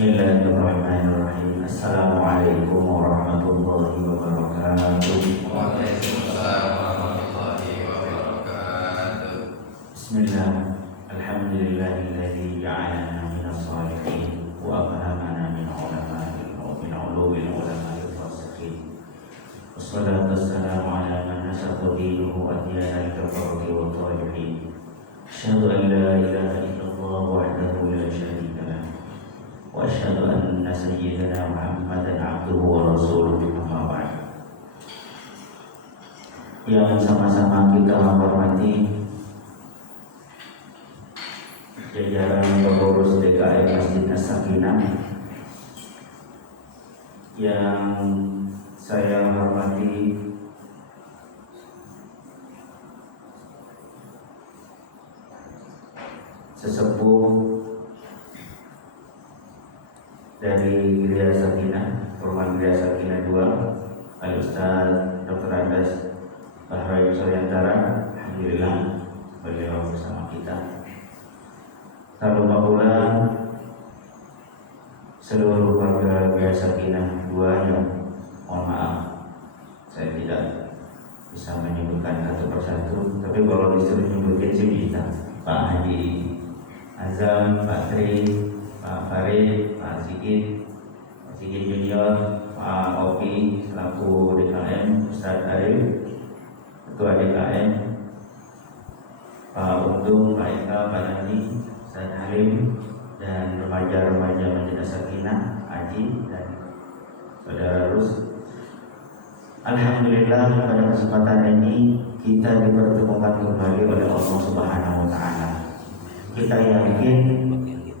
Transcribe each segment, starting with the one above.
Bismillahirrahmanirrahim. Assalamualaikum warahmatullahi wabarakatuh. Waalaikumsalam warahmatullahi wabarakatuh. Bismillah. Alhamdulillahilladzi ja'alana minas shalihin wa afhamana min ulumil ulama'il rasikhin. Wassalatu wassalamu ala man nasaba dinuhu wa diyana al-kafarati wa talihin. Asyhadu an la ilaha illallah wahdahu la syarika lah. Wa asyhadu anna sayyidana Muhammadan abduhu wa rasuluhu amma ba'd. Yang sama-sama kita menghormati jajaran pengurus DKM Masjid As-Sakinah, yang saya hormati sesepuh dari Gereja Sakinah, Perumahan Gereja Sakinah 2, Al-Ustaz Dr. Andes Bahrain Suryantara. Alhamdulillah beliau bersama kita. Tak lupa pula seluruh warga Gereja Sakinah 2 yang mohon maaf saya tidak bisa menyebutkan satu persatu, tapi kalau disuruh nyebutin sih bisa. Pak Haji Azam, Pak Tri, Pak Farid, Pak Sigit Junior, Pak Opi selaku DKM, Ustaz Arif Ketua DKM, Pak Untung, Pak Eka, Pak Nani, Ustaz Halim, dan remaja-remaja Masjid Sakinah, Aji dan Saudara Rus. Alhamdulillah pada kesempatan ini kita dipertemukan kembali oleh Allah Subhanahu wa Ta'ala. Kita yakin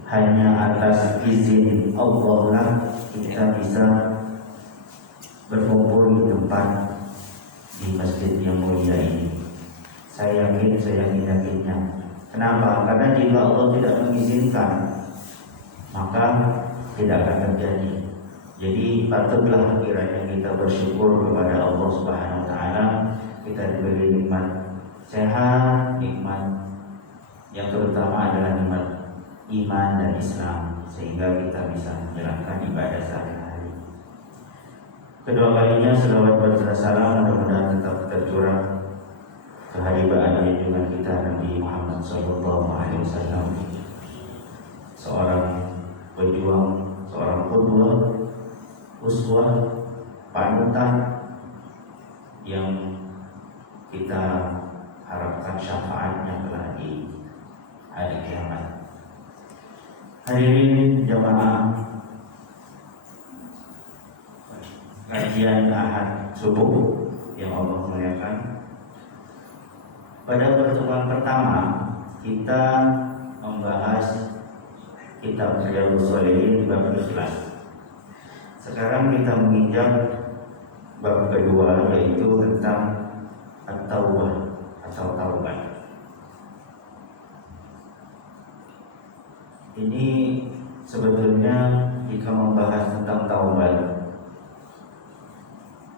hanya atas izin Allah lah kita bisa berkumpul di tempat di masjid yang mulia ini. Saya yakin-yakinnya. Kenapa? Karena jika Allah tidak mengizinkan, maka tidak akan terjadi. Jadi patutlah kiranya kita bersyukur kepada Allah Subhanahu wa Ta'ala. Kita diberi nikmat sehat, nikmat yang terutama adalah nikmat iman dan Islam, sehingga kita bisa menjalankan ibadah sehari-hari. Kedua kalinya selawat berserta salam mudah-mudahan tetap tercurah keharibaan junjungan kita Nabi Muhammad SAW, seorang pejuang, seorang qudwah, uswah, panutan yang kita harapkan syafaatnya kelak di hari kiamat. Hadirin jamaah kajian Ahad subuh yang Allah muliakan. Pada pertemuan pertama kita membahas kitab Riyadhus Shalihin bab ikhlas. Sekarang kita menginjak bab kedua, yaitu tentang at-taubah atau taubat. Ini sebetulnya jika membahas tentang taubat,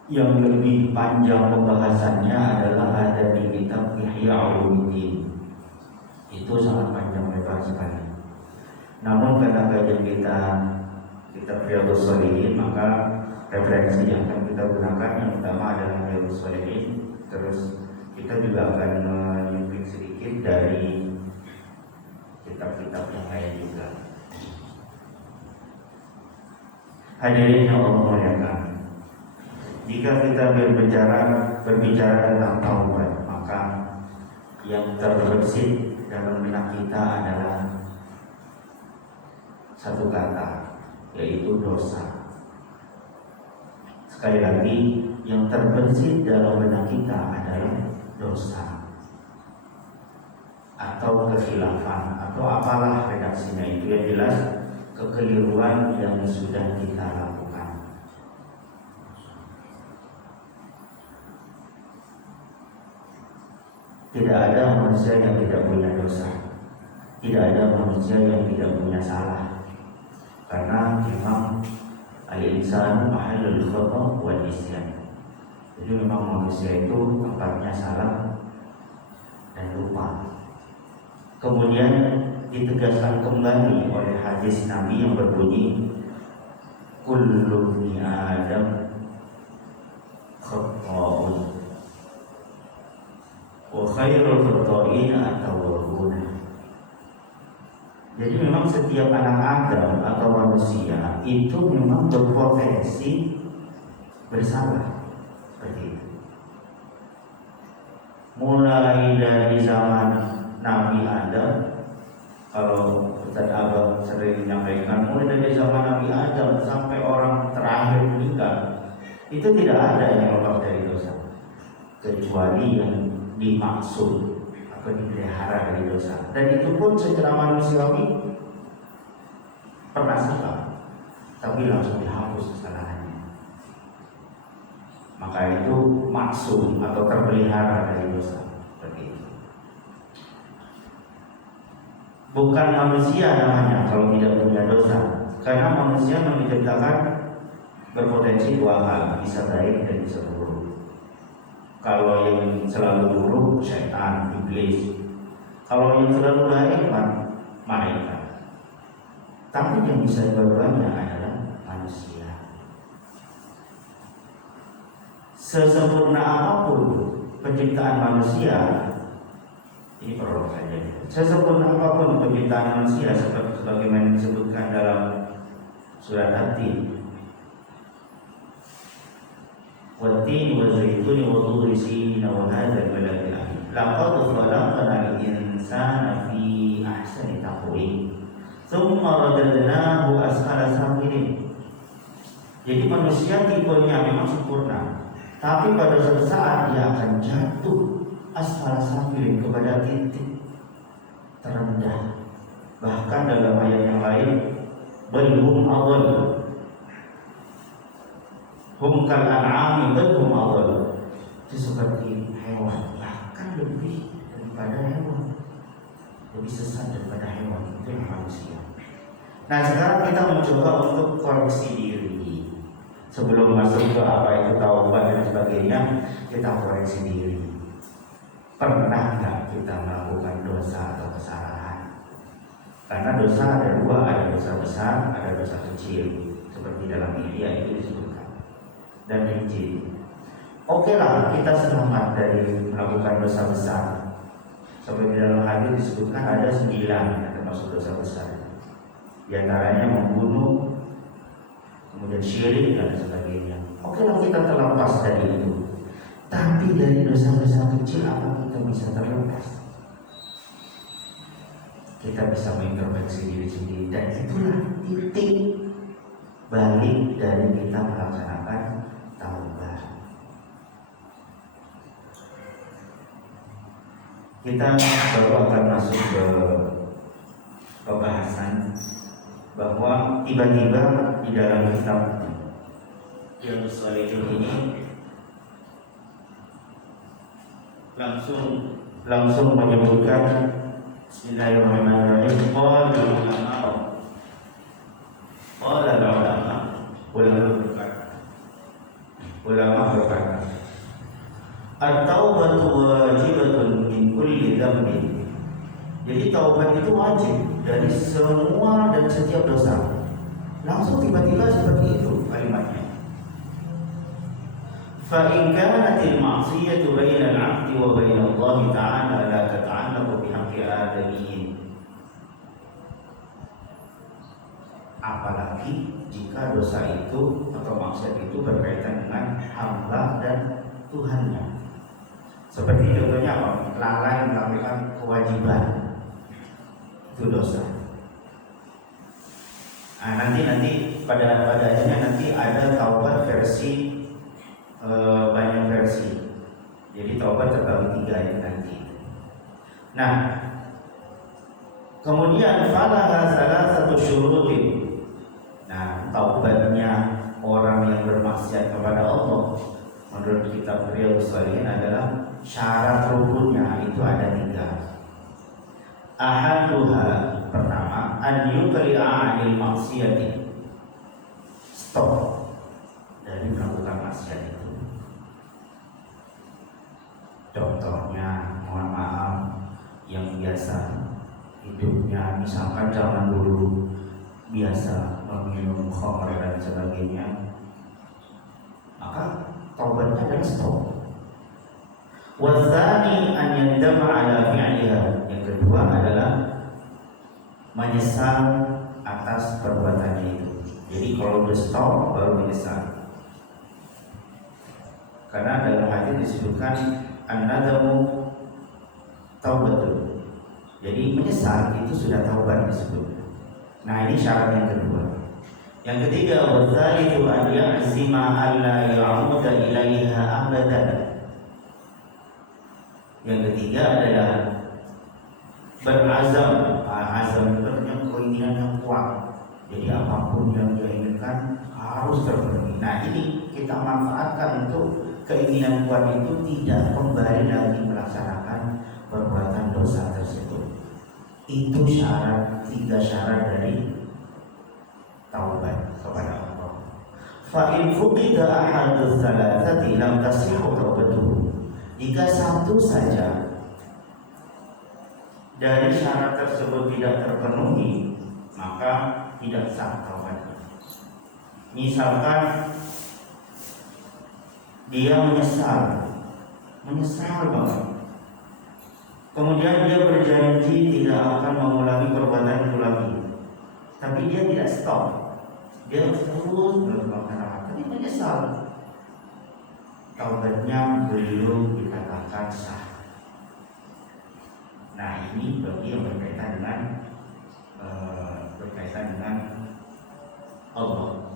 yang lebih panjang pembahasannya adalah ada di kitab Ihya Ulumuddin. Itu sangat panjang lebar sekali. Namun karena kajian kita kitab Riyadhus Shalihin, maka referensi yang akan kita gunakan yang utama adalah Riyadhus Shalihin. Terus kita juga akan menyinggung sedikit dari kitab-kitab yang lain juga. Hadirin yang Allah muliakan, jika kita berbicara tentang taubat, maka yang terbersit dalam benak kita adalah satu kata, yaitu dosa. Sekali lagi, yang terbersit dalam benak kita adalah dosa atau kekhilafan atau apalah redaksinya, itu yang jelas kekeliruan yang sudah kita lakukan. Tidak ada manusia yang tidak punya dosa, tidak ada manusia yang tidak punya salah, karena memang al-insanu mahallul khata' wal isyan. Jadi memang manusia itu tempatnya salah dan lupa. Kemudian ditegaskan kembali oleh hadis Nabi yang berbunyi kullu bni Adam khata'un wa khairul khata'ina at-tawwabun. Jadi memang setiap anak Adam atau manusia itu memang berpotensi bersalah seperti itu. Mulai dari zaman Nabi Adam, kalau Ustaz Abang sering menyampaikan, mulai dari zaman Nabi Adam sampai orang terakhir meninggal, itu tidak ada yang lepas dari dosa, kecuali yang dimaksud atau dipelihara dari dosa. Dan itu pun secara manusiawi pernah salah, tapi langsung dihapus kesalahannya. Maka itu maksud atau terpelihara dari dosa seperti itu. Bukan manusia namanya kalau tidak punya dosa, karena manusia yang diciptakan berpotensi dua hal, bisa baik dan bisa buruk. Kalau yang selalu buruk, syaitan, iblis. Kalau yang selalu baik, malaikat. Tapi yang bisa dua-duanya adalah manusia. Sesempurna apapun penciptaan manusia, ini perlu saja. Sesempurna apapun penciptaan manusia, seperti sebagaimana disebutkan dalam surat At-Tin, wat-tini waz-zaituni wa turi sinin wa hadzal baladi al-amin. Laqad khalaqnal insana fi ahsani taqwim, tsumma radadnahu asfala safilin. Jadi manusia tipenya memang sempurna, tapi pada suatu saat dia akan jatuh asfala safilin, kepada titik terendah. Bahkan dalam ayat yang lain, belum awal hum kal an'ami belum awal, itu seperti hewan, bahkan lebih daripada hewan, lebih sesat daripada hewan, itu yang manusia. Nah sekarang kita mencoba untuk koreksi diri. Sebelum masuk ke apa itu taubat dan sebagainya, kita koreksi diri. Pernah nggak kita melakukan dosa atau kesalahan? Karena dosa ada dua, ada dosa besar, ada dosa kecil. Seperti dalam Ihya itu disebutkan. Dan kecil. Oke lah, kita selamat dari melakukan dosa besar. Seperti dalam hadis disebutkan ada 9 yang termasuk dosa besar. Di antaranya membunuh, kemudian syirik dan sebagainya. Oke lah, kita terlepas dari itu. Tapi dari dosa-dosa kecil apa kita bisa terlepas? Kita bisa mengintrospeksi diri sendiri, dan itulah titik balik dari kita melaksanakan taubat. Kita baru akan masuk ke pembahasan bahwa tiba-tiba di dalam kitab yang Shalihin ini langsung menyebutkan Bismillahirrahmanirrahim. Ulama berkata, at-taubatu wajibatun min kulli dzambin. Jadi taubat itu wajib dari semua dan setiap dosa. Langsung tiba-tiba seperti itu kalimatnya. Fa in kanatil ma'siyatu bainal 'abdi wa bainal Allah ta'ala la tata'allaqu bihaqqi adamiyyin. Apalagi jika dosa itu atau maksiat itu berkaitan dengan hamba dan Tuhannya. Seperti contohnya apa? Lalai melakukan kewajiban, itu dosa. Nah, nanti pada akhirnya nanti ada taubat versi banyak versi. Jadi taubat terbagi 3 itu nanti. Nah, kemudian falaha salasatu syurutin. Nah, taubatnya orang yang bermaksiat kepada Allah menurut kitab Riyadhus Shalihin adalah syarat rukunnya itu ada 3. Ahaduha, pertama, an yuqli'a 'anil maksiyati, stop dari melakukan maksiat itu. Contohnya, mohon maaf, yang biasa hidupnya, misalkan zaman dulu biasa meminum khamr dan sebagainya, maka taubatnya adalah stop. Watsani an yandama ala fi'liha. Yang kedua adalah menyesal atas perbuatannya itu. Jadi kalau udah stop baru menyesal. Karena dalam hadis disebutkan an-nadamu taubatul. Jadi menyesal itu sudah taubat disebut. Nah, ini syarat yang kedua. Yang ketiga, watsalitsu an ya'zima alla ya'uda ilaiha abadan. Yang ketiga adalah berazam. Azam itu artinya keinginan yang kuat. Jadi apapun yang dia inginkan harus terpenuhi. Nah, ini kita manfaatkan untuk keinginan kuat itu tidak kembali lagi melaksanakan perbuatan dosa tersebut. Itu syarat, 3 syarat dari taubat kepada Allah. Fa in fuqida ahadus thalathati lam tasihhu taubatuhu. Jika satu saja dari syarat tersebut tidak terpenuhi, maka tidak sah taubatnya. Misalkan dia menyesal banget. Kemudian dia berjanji tidak akan mengulangi perbuatan itu lagi. Tapi dia tidak stop. Dia terus melakukan, tapi menyesal. Taubatnya belum dikatakan sah. Nah, ini bagi yang berkaitan dengan Allah.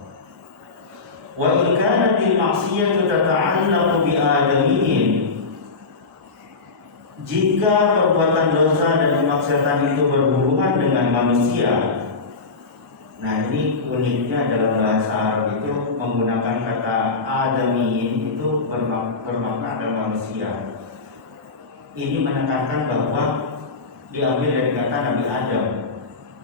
Wa in kanat al-ma'siyatu tata'allaqu bi adamiyyin. Jika perbuatan dosa dan kemaksiatan itu berhubungan dengan manusia. Nah, ini uniknya dalam bahasa Arab itu menggunakan kata adamiyin itu bermakna adalah manusia. Ini menekankan bahwa diambil dari kata Nabi Adam.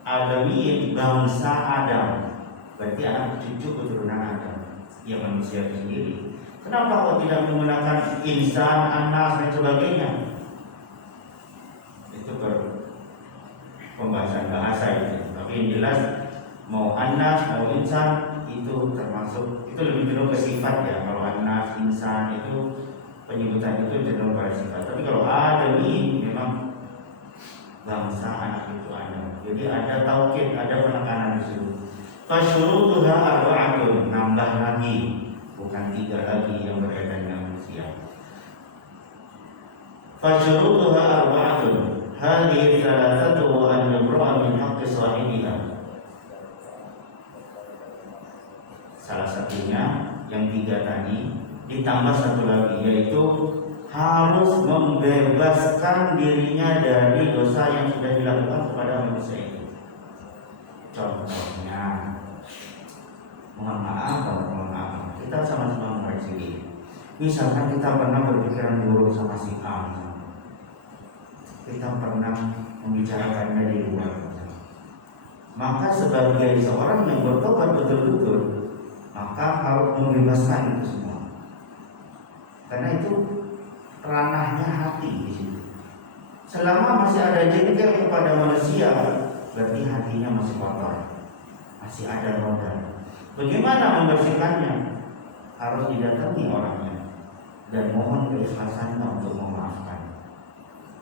Adamiyin bangsa Adam, berarti anak cucu keturunan Adam, ya manusia itu sendiri. Kenapa kok tidak menggunakan insan, anas dan sebagainya? Itu pembahasan bahasa itu. Tapi yang jelas mau anas mau insan itu termasuk, itu lebih cenderung ke sifat ya. Kalau anas, insan itu penyebutan itu cenderung pada sifat. Tapi kalau adami memang bangsa anak itu Adam. Jadi ada taukid, ada penekanan di situ. Fasyurutuha arba'atun, nambah lagi, bukan 3 lagi yang berkaitan dengan manusia. Fasyurutuha arba'atun, hadhihi thalathatu an yubra min haqqi sahibiha. Salah satunya yang 3 tadi ditambah 1 lagi, yaitu harus membebaskan dirinya dari dosa yang sudah dilakukan kepada manusia itu. Contohnya, mohon maaf, kita sama-sama mengoreksi diri. Misalkan kita pernah berpikiran buruk sama si A, kita pernah membicarakannya di luar, maka sebagai seorang yang bertobat betul-betul, maka harus membebaskan itu semua. Karena itu ranahnya hati di situ. Selama masih ada jengkel kepada manusia, berarti hatinya masih kotor, masih ada noda. Bagaimana membersihkannya? Harus didatangi orangnya dan mohon keikhlasannya untuk memaafkan,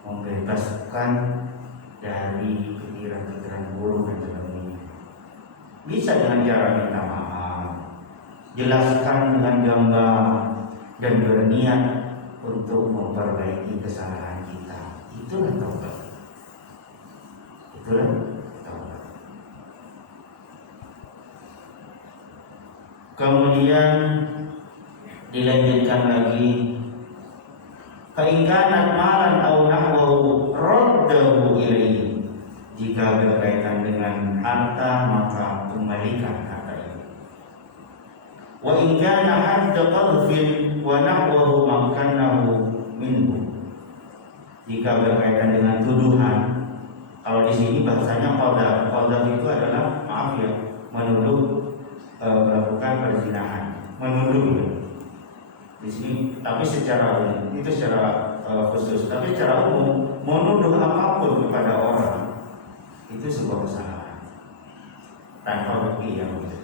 membebaskan dari pikiran-pikiran buruk dan sebagainya. Bisa dengan cara minta maaf, jelaskan dengan gambar, dan berniat untuk memperbaiki kesalahan kita. Itulah taubat. Kemudian dilanjutkan lagi, fa in kana malan aw nahwahu raddahu ilaihi. Jika berkaitan dengan harta, maka kembalikan harta itu. Wa in kana hadda qadfin wa nahwahu makanahu minhu. Jika berkaitan dengan tuduhan, kalau di sini bahasanya qadaf itu adalah, maaf ya, menuduh melakukan perzinahan, menuduh di sini. Tapi secara umum itu secara khusus, tapi secara umum menuduh apapun kepada orang itu sebuah kesalahan tanpa bukti yang betul.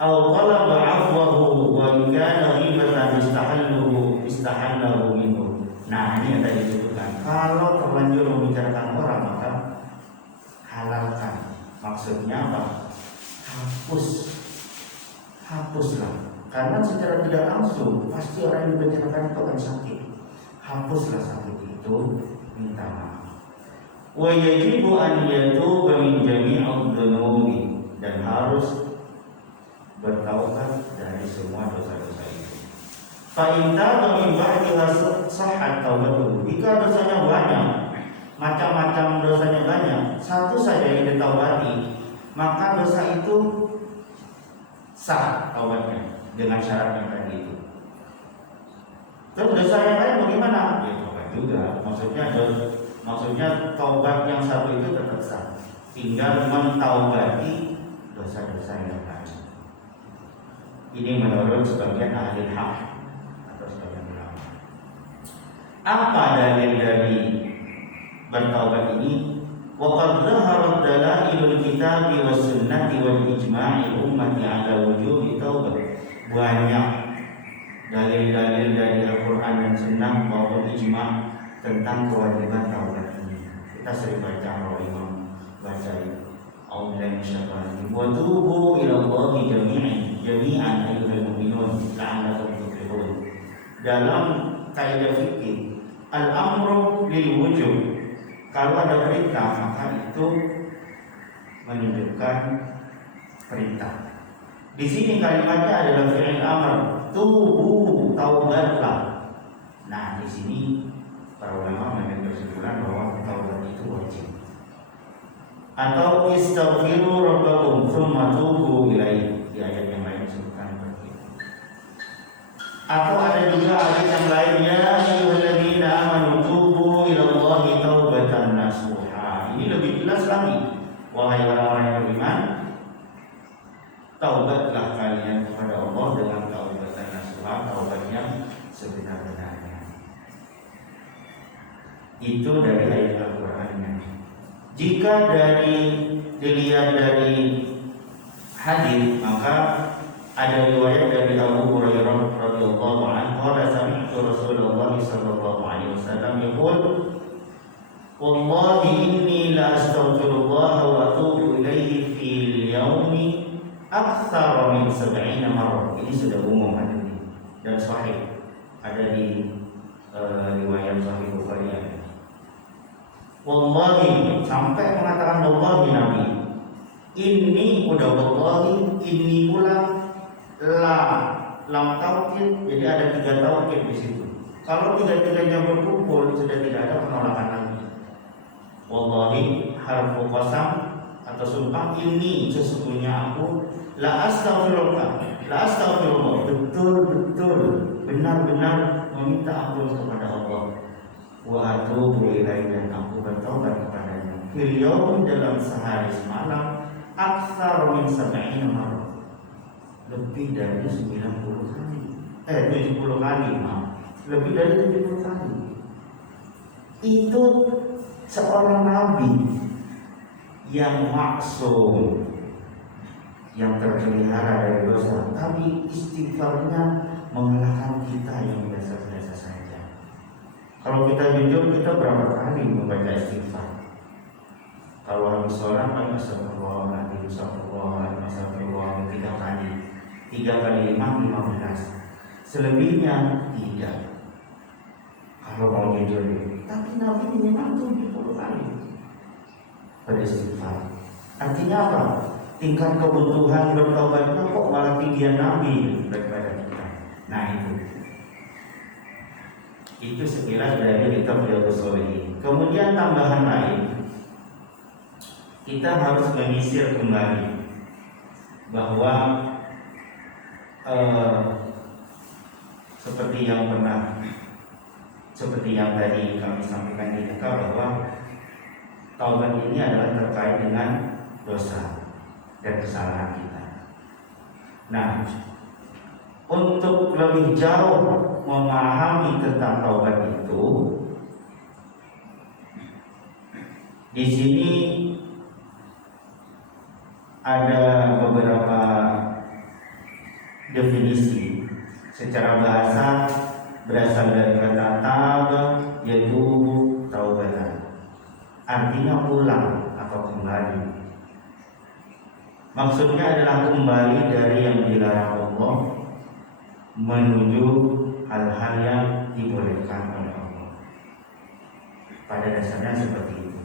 Aw talaba 'afwahu wa in kana ghibatan istahallahu minhu. Nah, ini yang tadi disebutkan. Kalau terlanjur membicarakan orang maka halalkan. Maksudnya apa? Hapuslah. Karena secara tidak langsung pasti orang yang dibicarakan itu akan sakit. Hapuslah sakit itu, minta maaf. Wa yajibu an yatuba min jami'id dhunubi, dan harus bertaubat dari semua dosa-dosa itu. Fa in taba min ba'diha sahhat taubatuhu. Jika dosanya banyak, macam-macam dosanya banyak, satu saja yang ditaubati, maka dosa itu sah taubatnya dengan syarat yang tadi itu. Terus dosa yang lain bagaimana? Ya taubat juga. Maksudnya taubat yang satu itu tetap sah. Tinggal mentaubati dosa-dosa yang lain. Ini menurut sebagian ahli hak atau sebagian ulama. Apa dalil dari bertaubat ini? Wa qad dhaharat dalailul kitabi was sunnati wal ijma'i ummati ala wujubi taubah. Banyak dalil-dalil dari Al-Quran dan Sunnah maupun ijma' tentang kewajiban taubat ini. Kita sering baca kalau imam baca A'udzubillahi minasyaitonir rajim. Wa tubu ila Allahi jami'an ayyuhal mu'minun la'allakum tuflihun. Dalam kaidah fikih, al-amru lil wujub. Kalau ada perintah maka itu menunjukkan perintah. Di sini kalimatnya adalah fi'il amr, tubu, taubatlah. Nah, di sini para ulama mengambil kesimpulan bahwa taubat itu wajib. Atau istaghfiru rabbakum tsumma tubu ilaihi, di ayat yang lain disebutkan seperti itu. Atau ada juga ayat yang lainnya, ayyuhalladzina amanu tubu ilallahi taubatan nasuha. Ini lebih jelas lagi. Wahai orang-orang yang beriman, taubatlah kalian kepada Allah dengan taubatan nasuha, taubat yang sebenar-benarnya. Itu dari ayat Al-Qur'annya. Jika dilihat dari hadis, maka ada riwayat dari Abu Hurairah radhiyallahu anhu, qala sami'tu Rasulullah sallallahu alaihi wasallam yaqul, wallahi inni la astaghfirullah wa atubu ilaihi fil yaumi aktsara min 70 marrah. Ini sudah umum hadis ini dan sahih, ada di riwayat Sahih Bukhari. Wallahi, sampai mengatakan wallahi Nabi. Ini udah wallahi, ini pula lam taukid, jadi ada 3 taukid di situ. Kalau 3-3-nya berkumpul sudah tidak ada penolakan lagi. Wallahi harfu qasam atau sumpah, ini sesungguhnya aku la astaghfirullah, betul-betul benar-benar meminta ampun kepada Allah. Wa atubu ilaihi, dan aku bertaubat kepadanya. Fil yaum, dalam sehari semalam, aktsar min 70 marrah, lebih dari 90 kali. 70 kali, lebih dari 70 kali. Itu seorang nabi yang maksum, yang terpelihara dari dosa, tapi istighfarnya mengalahkan kita yang biasa-biasa saja. Kalau kita jujur, kita berapa kali membaca istighfar? Kalau habis sholat, astagfirullahaladzim, astagfirullahaladzim 3 kali. 3 kali 5, 15. Selebihnya tidak. Kalau mau jujur, tapi Nabi memang 70 kali beristighfar. Artinya apa? Tingkat kebutuhan bertaubatnya kok malah tinggian Nabi daripada kita. Nah, itu sekilas dari kitab Riyadhus Shalihin. Kemudian tambahan lain, kita harus menyisir kembali bahwa seperti yang tadi kami sampaikan di muka, bahwa taubat ini adalah terkait dengan dosa dan kesalahan kita. Nah, untuk lebih jauh memahami tentang taubat itu, Di sini ada beberapa definisi secara bahasa berasal dari kata taba, yaitu taubatan, artinya pulang atau kembali. Maksudnya adalah kembali dari yang dilarang Allah menuju hal-hal yang dibolehkan oleh Allah. Pada dasarnya seperti itu.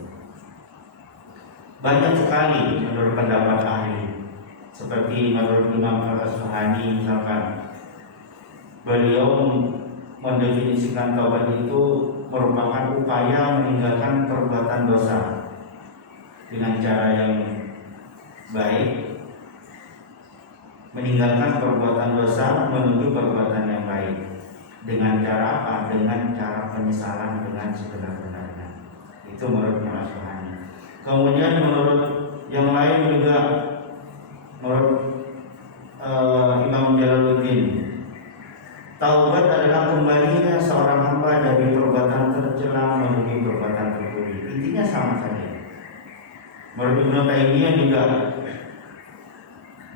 Banyak sekali menurut pendapat ahli, seperti menurut Imam Al-Asfahani misalkan, beliau mendefinisikan taubat itu merupakan upaya meninggalkan perbuatan dosa dengan cara yang baik, meninggalkan perbuatan dosa menuju perbuatan yang baik. Dengan cara apa? Dengan cara penyesalan dengan sebenar-benarnya. Itu menurut Imam Al-Asfahani. Kemudian menurut yang lain juga, menurut Imam Jalaluddin, taubat adalah kembalinya seorang hamba dari perbuatan tercela menuju perbuatan terpuji. Intinya sama saja. Menurut Ibnu Taimiyah juga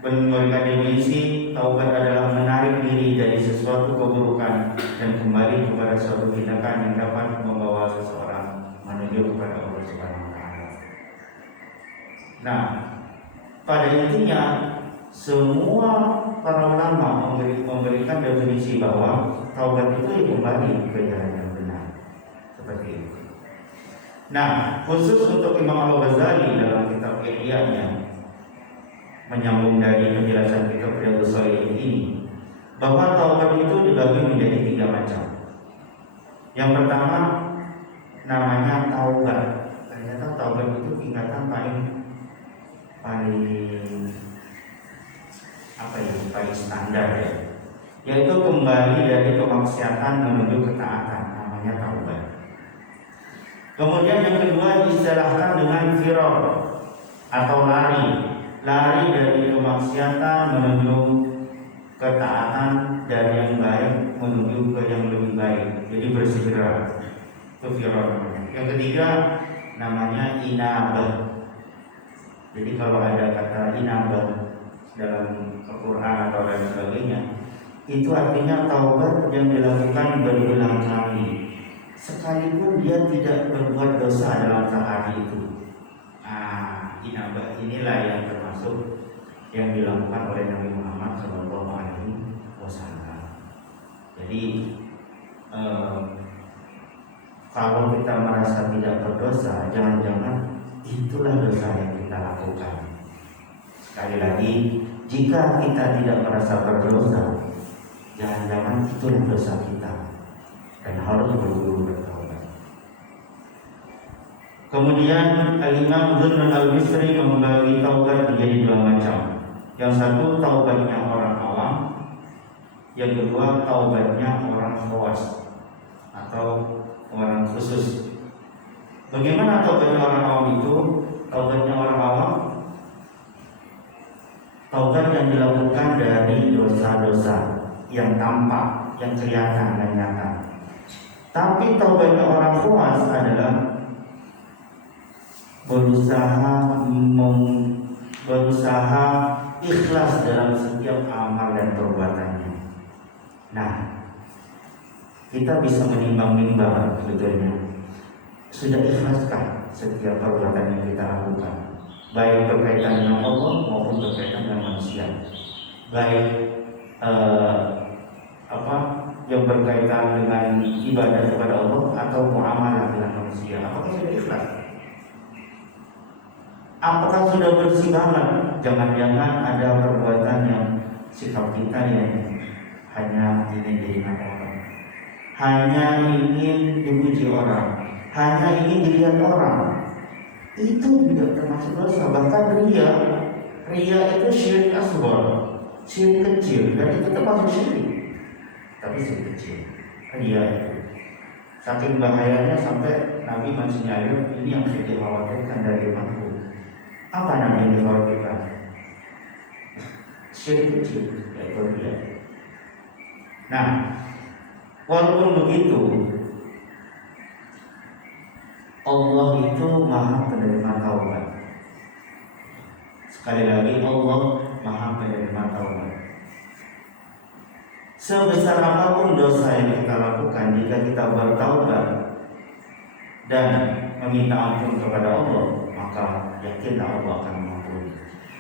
memberikan definisi, taubat adalah menarik diri dari sesuatu keburukan dan kembali kepada suatu tindakan yang dapat membawa seseorang menuju kepada Allah Subhanahu wa taala. Nah, pada intinya semua para ulama memberikan definisi bahwa taubat itu kembali ke jalan yang benar, seperti itu. Nah, khusus untuk Imam Al-Ghazali dalam kitab Ihya-nya, menyambung dari penjelasan kitab Riyadhus Shalihin ini, bahwa taubat itu dibagi menjadi 3 macam. Yang pertama namanya taubat. Ternyata taubat itu tingkatan paling standar ya, yaitu kembali dari kemaksiatan menuju ketaatan, namanya taubat. Kemudian yang kedua diistilahkan dengan firar atau lari dari kemaksiatan menuju ketaatan, dari yang baik menuju ke yang lebih baik, jadi bersegera, itu firar. Yang ketiga namanya inabah. Jadi kalau ada kata inabah dalam Al-Quran atau lain sebagainya, itu artinya taubat yang dilakukan berulang kali, sekalipun dia tidak berbuat dosa dalam sehari itu. Inabah inilah yang termasuk yang dilakukan oleh Nabi Muhammad SAW. Jadi kalau kita merasa tidak berdosa, jangan-jangan itulah dosa yang kita lakukan. Sekali lagi, jika kita tidak merasa berdosa, jangan-jangan itulah dosa kita dan harus buru-buru bertaubat. Kemudian Al-Imam Dzunun Al-Misri membagi taubat menjadi 2 macam. Yang satu taubatnya orang awam, yang kedua taubatnya orang khawas atau orang khusus. Bagaimana taubatnya orang awam itu? Taubatnya orang awam, taubat yang dilakukan dari dosa-dosa yang tampak, yang kelihatan dan nyata. Tapi taubatnya orang khawas adalah berusaha ikhlas dalam setiap amal dan perbuatannya. Nah, kita bisa menimbang-nimbang sebetulnya, sudah ikhlaskah setiap perbuatan yang kita lakukan, baik berkaitan dengan Allah maupun berkaitan dengan manusia, baik yang berkaitan dengan ibadah kepada Allah atau muamalah dengan manusia, apakah sudah ikhlas? Apakah sudah bersih banget? Jangan-jangan ada perbuatan yang sikap kita yang hanya ingin dilihat orang, hanya ingin dipuji orang, hanya ingin dilihat orang. Itu juga termasuk dosa. Bahkan ria itu syirik asghar, syirik kecil, dan itu termasuk syirik. Tapi syirik kecil, ria itu saking bahayanya sampai Nabi masih nyayur, ini yang saya dikhawatirkan dari umatku. Apa namanya dikhawatirkan? Syirik kecil, yaitu ria. Nah, walaupun begitu, Allah itu Maha penerima taubat. Sekali lagi, Allah Maha penerima taubat. Sebesar apapun dosa yang kita lakukan, jika kita bertaubat dan meminta ampun kepada Allah, maka yakinlah Allah akan mengampuni.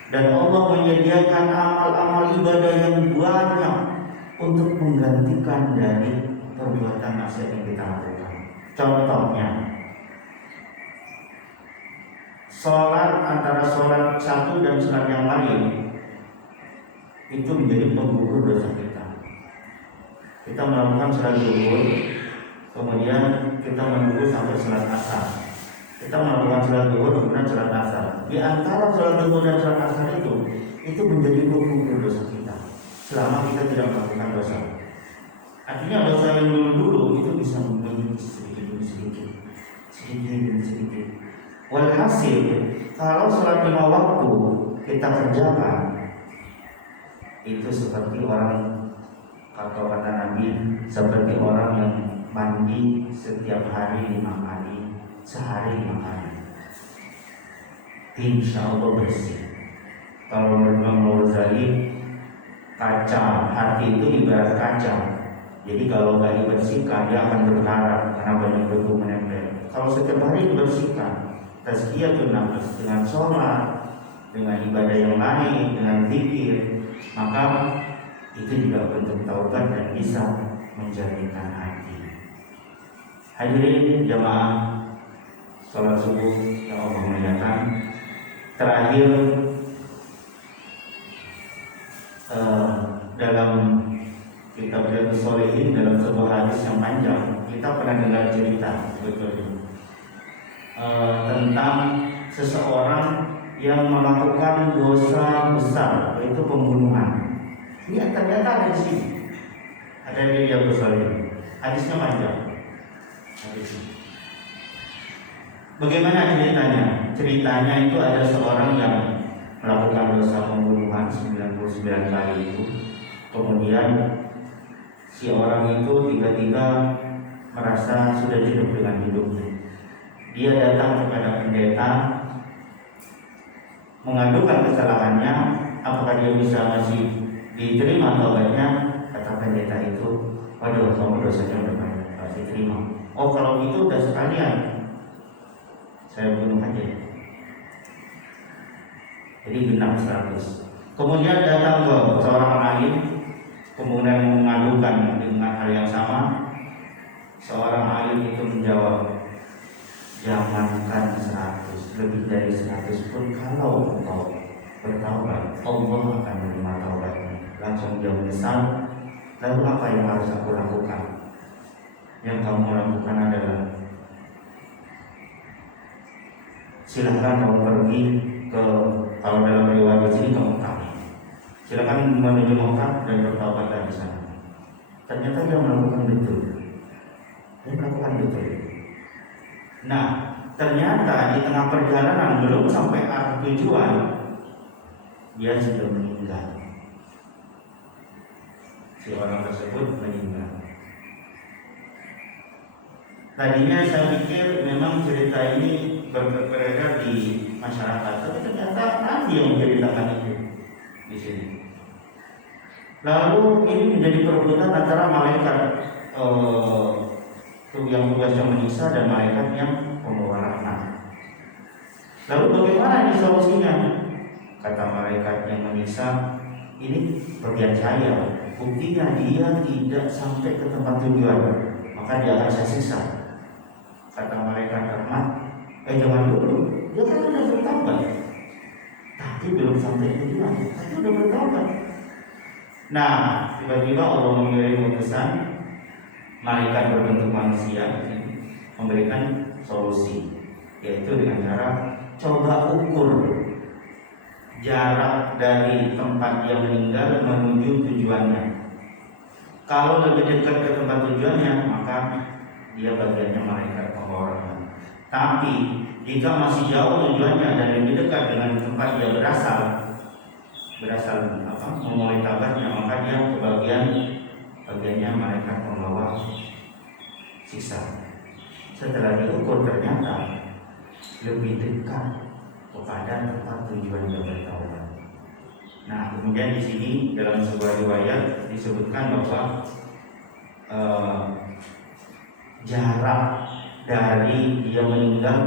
Dan Allah menyediakan amal-amal ibadah yang banyak untuk menggantikan dari perbuatan maksiat yang kita lakukan. Contohnya, sholat antara sholat satu dan sholat yang lain itu menjadi penggugur dosa kita. Kita melakukan sholat zuhur, kemudian kita menunggu sampai sholat asar. Kita melakukan sholat zuhur, kemudian sholat asar. Di antara sholat zuhur dan sholat asar itu menjadi penggugur dosa kita selama kita tidak melakukan dosa. Artinya dosa yang dulu itu bisa menjadi sedikit demi sedikit. Walhasil, kalau sholat 5 waktu kita kerjakan, itu seperti orang, kata Nabi, seperti orang yang mandi setiap hari 5 kali, sehari 5 kali. Insya Allah bersih. Kalau menurut Imam Ghazali, kaca hati itu ibarat kaca. Jadi kalau nggak dibersihkan, dia akan berkarat karena banyak debu menempel. Kalau setiap hari dibersihkan, tazkiyatun nafs dengan sholat, dengan ibadah yang lain, dengan zikir, maka itu juga bentuk taubat dan bisa menjernihkan hati. Hadirin jamaah sholat subuh yang Allah muliakan, terakhir dalam kitab Riyadhus Shalihin, dalam sebuah hadis yang panjang, kita pernah dengar cerita sebetulnya tentang seseorang yang melakukan dosa besar, yaitu pembunuhan. Ini ternyata ada di sini, ada di Riyadhus Shalihin. Hadisnya panjang. Bagaimana ceritanya? Ceritanya itu ada seorang yang melakukan dosa pembunuhan 99 kali itu. Kemudian si orang itu tiba-tiba merasa sudah jenuh dengan hidupnya. Dia datang kepada pendeta mengadukan kesalahannya, apakah dia bisa masih diterima taubatnya. Kata pendeta itu, waduh, kamu dosanya udah banyak, gak diterima. Oh, kalau gitu udah sekalian saya bunuh aja. Jadi genap 100. Kemudian datang ke seorang alim, kemudian mengadukan dengan hal yang sama. Seorang alim itu menjawab, jangankan 100, lebih dari 100 pun kalau engkau bertaubat, Allah akan menerima taubatnya. Langsung dia menyesal. Lalu apa yang harus aku lakukan? Yang kamu lakukan adalah silahkan kamu pergi ke, kalau dalam riwayat sini, ke Mekah. Silakan menuju Mekah dan bertaubatlah di sana. Ternyata dia melakukan betul. Nah, ternyata di tengah perjalanan belum sampai arah tujuan, dia sudah meninggal. Si orang tersebut meninggal. Tadinya saya pikir memang cerita ini beredar di masyarakat, tapi ternyata Nabi yang menceritakan itu di sini. Lalu ini menjadi perebutan antara malaikat yang tugasnya menyiksa dan malaikat yang pembawa rahmat. Lalu bagaimana ini solusinya? Kata malaikat yang menyiksa, ini bagian saya. Buktinya dia tidak sampai ke tempat tujuan, maka dia akan saya siksa. Kata malaikat rahmat, jangan dulu, dia kan sudah bertaubat, tapi belum sampai tujuan, tapi sudah bertaubat. Nah, tiba-tiba Allah mengirim utusan malaikat berbentuk manusia memberikan solusi, yaitu dengan cara coba ukur jarak dari tempat dia meninggal menuju tujuannya. Kalau lebih dekat ke tempat tujuannya, maka dia bagiannya malaikat pembawa rahmat. Tapi jika masih jauh tujuannya dan lebih dekat dengan tempat dia berasal memulai taubatnya, maka dia bagiannya malaikat pembawa siksa. setelah diukur ternyata lebih dekat kepada tempat tujuan dia bertaubat. Nah, kemudian di sini dalam sebuah riwayat disebutkan bahwa jarak dari dia meninggal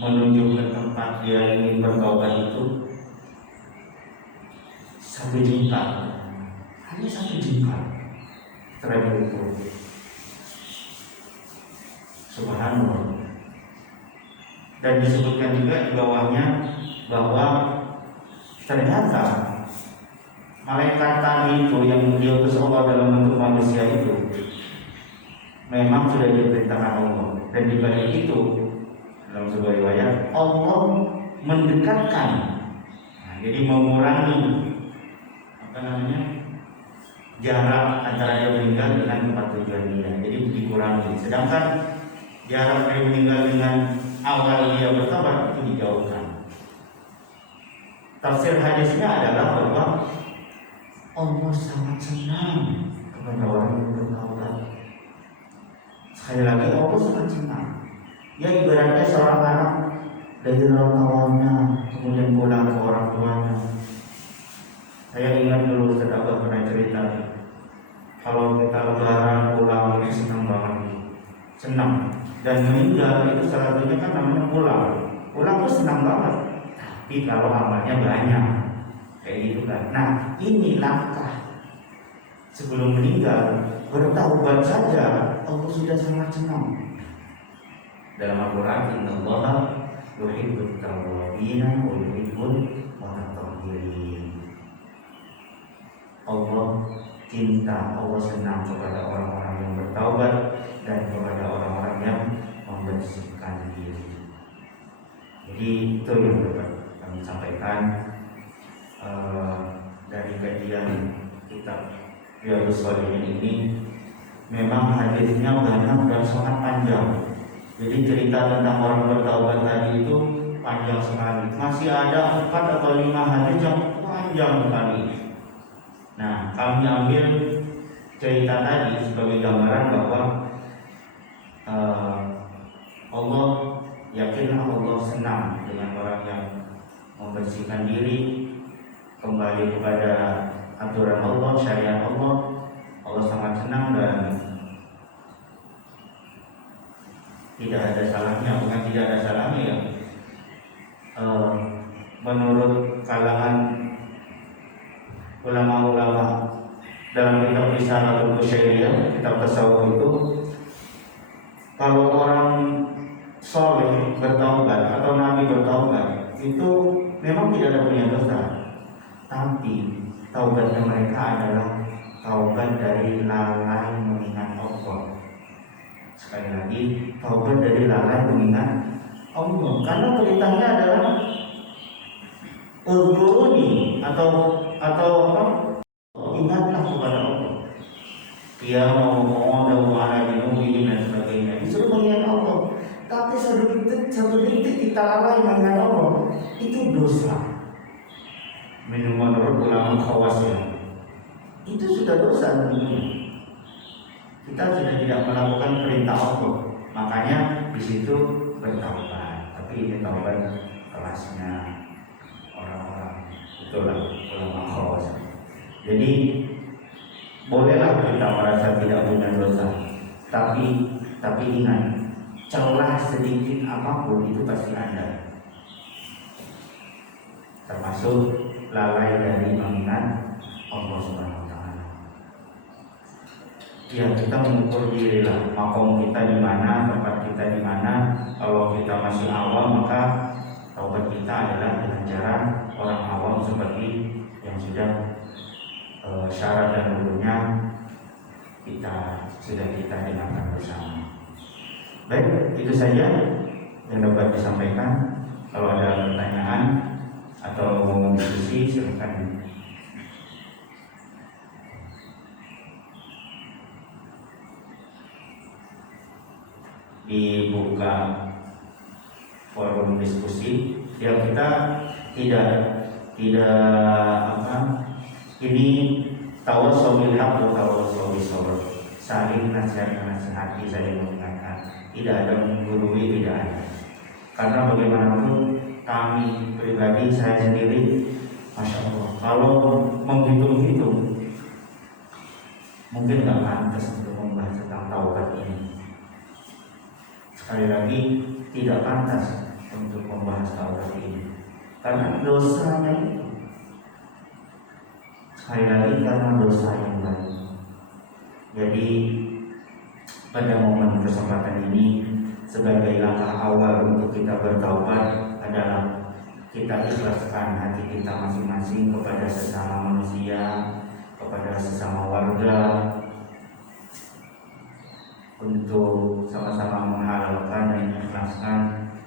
menuju ke tempat dia ingin bertaubat itu 1 jengkal, hanya 1 jengkal setelah diukur. Subhanallah. Dan disebutkan juga di bawahnya bahwa ternyata malaikat tadi itu yang diutus Allah dalam bentuk manusia itu memang sudah diperintahkan Allah, dan di balik itu dalam sebuah riwayat Allah mendekatkan, jadi mengurangi jarak antara dia meninggal dengan tempat tujuan dia, jadi dikurangi. Sedangkan jarak dia meninggal dengan awal dia bertobat itu dijauhkan. Tafsir hadisnya adalah bahwa Allah sangat senang kepada orang yang bertaubat. Sekali lagi, Allah sangat senang. Ya ibaratnya seorang anak dari orang tuanya kemudian pulang ke orang tuanya. Saya ingat dulu Ustaz Abah pernah cerita, kalau kita lebaran pulang ini senang banget, senang. Dan meninggal itu salah satunya kan namanya pulang. Pulang tuh senang banget. Tapi kalau amalnya banyak, kayak gitu kan. Nah, ini langkah sebelum meninggal bertaubat saja Allah sudah sangat senang. Dalam Al-Quran, Innallaha yuhibbut tawwabina wa yuhibbul mutatahhirin. Allah cinta, Allah senang kepada orang-orang yang bertaubat dan kepada orang-orang yang membersihkan diri. Jadi itu yang dapat kami sampaikan dari kajian kitab Riyadhus Shalihin ini. Memang hadisnya banyak dan sangat panjang. Jadi cerita tentang orang bertaubat tadi itu panjang sekali. Masih ada 4 atau 5 hadis yang panjang sekali. Nah, kami ambil cerita tadi sebagai gambaran bahwa Allah, yakinlah Allah senang dengan orang yang membersihkan diri, kembali kepada aturan Allah, syariat Allah. Allah sangat senang dan tidak ada salahnya, bukan tidak ada salahnya ya. Menurut kalangan ulama-ulama dalam kitab Risalatul Qusyairiyah, kitab tasawuf itu, kalau orang soleh bertaubat atau nabi bertaubat itu memang tidak ada punya dosa, tapi taubatnya mereka adalah taubat dari lalai mengingat Allah. Sekali lagi, taubat dari lalai mengingat Allah, karena perintahnya adalah urguni atau apa? Ingatlah kepada Allah. Dia mau ala dinuhi dan sebagainya, disuruh mengingat Allah. Tapi satu detik kita lalai mengingat Allah, itu dosa. Menurut ulama khawasnya, itu sudah dosa dunia. Kita sudah tidak melakukan perintah Allah, makanya di situ bertaubat. Tapi ini taubat kelasnya orang-orang itulah ulama khawas. Jadi bolehlah kita merasa tidak punya dosa, tapi ingat, celah sedikit apapun itu pasti ada, termasuk lalai dari mengingat Allah Subhanahu wa taala. Ya, kita mengukur diri lah, makom kita di mana, tempat kita di mana. Kalau kita masih awam, maka taubat kita adalah dengan cara orang awam seperti yang sudah syarat dan rukunnya sudah kita dengarkan bersama. Baik, itu saja yang dapat disampaikan. Kalau ada pertanyaan atau mau diskusi, silakan. Dibuka forum diskusi yang kita tidak ini tawassul bil haqq wa tawassul bis sabr. saling nasihati, saling mengingatkan. Tidak ada menggurui, tidak ada. Karena bagaimanapun kami pribadi, saya sendiri, masya Allah, kalau menghitung-hitung mungkin nggak pantas untuk membahas tentang taubat ini. Sekali lagi, tidak pantas untuk membahas taubat ini karena dosanya itu. Sekali lagi, karena dosa yang baik. Jadi pada momen kesempatan ini, sebagai langkah awal untuk kita bertaubat adalah kita ikhlaskan hati kita masing-masing kepada sesama manusia, kepada sesama warga, untuk sama-sama menghalalkan dan mengikhlaskan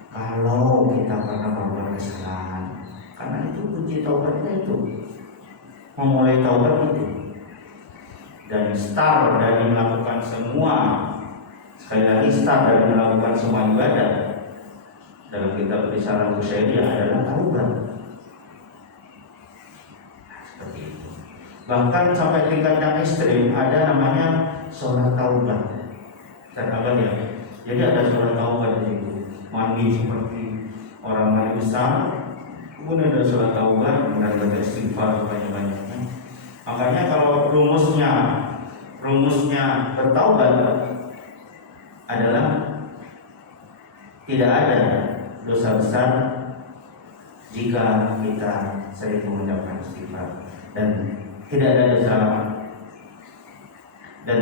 kalau kita pernah berbuat kesalahan. Karena itu kunci taubatnya itu, memulai taubat itu, dan start dari melakukan semua, sekali lagi start dari melakukan semua ibadah dalam kitab Risalah Busyairiyah adalah taubat. Seperti itu. Bahkan sampai tingkat yang ekstrim ada namanya sholat taubat. Terkadang ya, jadi ada sholat taubat di situ, mandi seperti orang mandi besar, kemudian ada sholat taubat dan baca istighfar banyak-banyaknya. Makanya kalau rumusnya bertaubat adalah tidak ada dosa besar jika kita sering mengucapkan istighfar, dan tidak ada dosa dan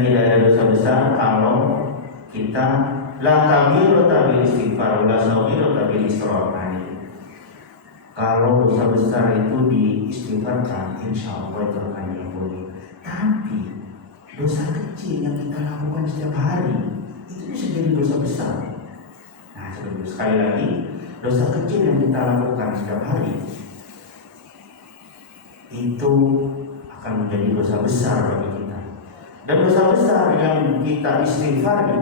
tidak ada dosa besar kalau kita la kabiru tabil istighfar la sagiru tabil israr. Kalau dosa besar itu diistighfarkan, insya Allah itu akan diampuni. Tapi dosa kecil yang kita lakukan setiap hari itu bisa jadi dosa besar. Nah, sekali lagi, dosa kecil yang kita lakukan setiap hari itu akan menjadi dosa besar bagi kita. Dan dosa besar yang kita istighfari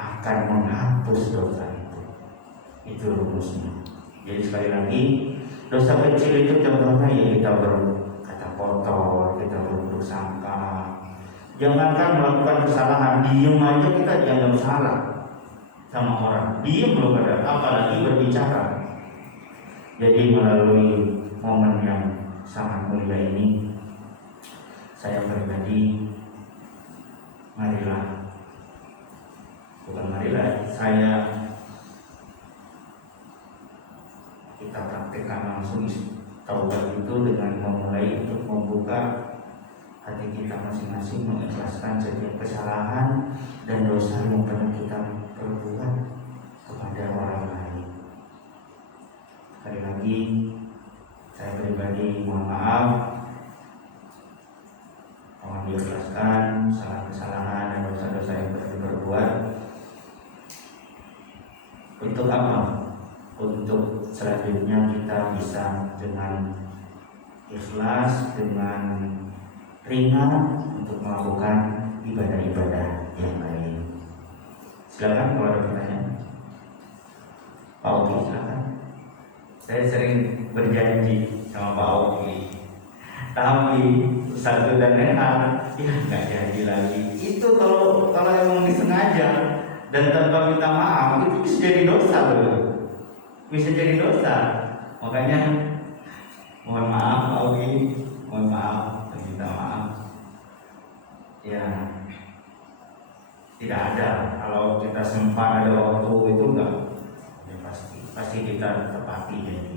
akan menghapus dosa itu. Itu rumusnya. Jadi sekali lagi, dosa kecil itu contohnya ya kita berkata kotor, kita berburuk sangka. Jangankan melakukan kesalahan, diem aja kita dianggap salah sama orang. Diem belum ada, apalagi berbicara. Jadi melalui momen yang sangat mulia ini, saya pribadi kita praktekkan langsung taubat itu dengan memulai untuk membuka hati kita masing-masing, mengikhlaskan setiap kesalahan dan dosa yang pernah kita perbuat kepada orang lain. Sekali lagi, saya pribadi mohon maaf, mohon diikhlaskan kesalahan dan dosa-dosa yang pernah diperbuat. Untuk apa? Untuk selanjutnya kita bisa dengan ikhlas, dengan ringan untuk melakukan ibadah-ibadah yang lain. Silakan kalau ada pertanyaan. Pak Oki, silakan. Saya sering berjanji sama Pak Oki, tapi satu dan lain hal, ya nggak jadi lagi. Itu kalau emang disengaja dan tanpa minta maaf, itu bisa jadi dosa loh. Bisa jadi dosa. Makanya mohon maaf Pak Oki, mohon maaf, minta maaf. Ya, tidak ada. Kalau kita sempat ada waktu itu enggak, ya pasti kita tepati jadi.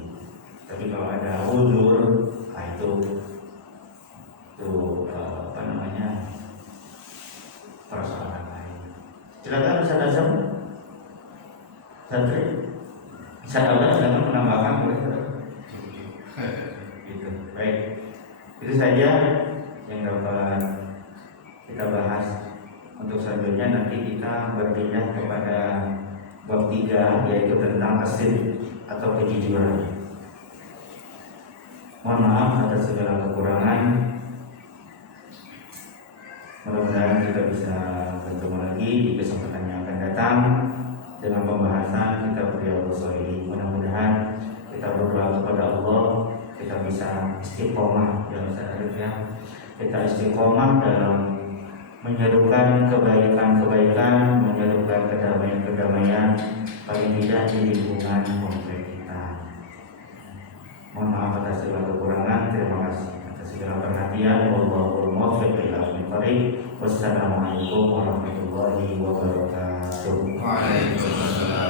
Tapi kalau ada uzur, nah itu apa namanya, persoalan lain. Silakan Ustaz Azam, Santri, Ustaz Azam silakan menambahkan boleh. Gitu. Baik, itu saja yang dapat kita bahas. Untuk selanjutnya nanti kita berpindah kepada bab 3, yaitu tentang asid atau kejujuran. Mohon maaf atas segala kekurangan. Mudah-mudahan kita bisa bertemu lagi di kesempatan yang akan datang dengan pembahasan kitab Riyadhus Shalihin. Mudah-mudahan kita berdoa kepada Allah, kita bisa istiqomah ya Ustaz Arif ya, kita istiqomah dalam menyerukan kebaikan-kebaikan, menyerukan kedamaian-kedamaian, paling tidak di lingkungan komplek kita. Mohon maaf atas segala kekurangan. Terima kasih atas segala perhatian. Wallahul muwaffiq ila aqwamit thoriq. Wassalamualaikum warahmatullahi wabarakatuh. Waalaikumsalam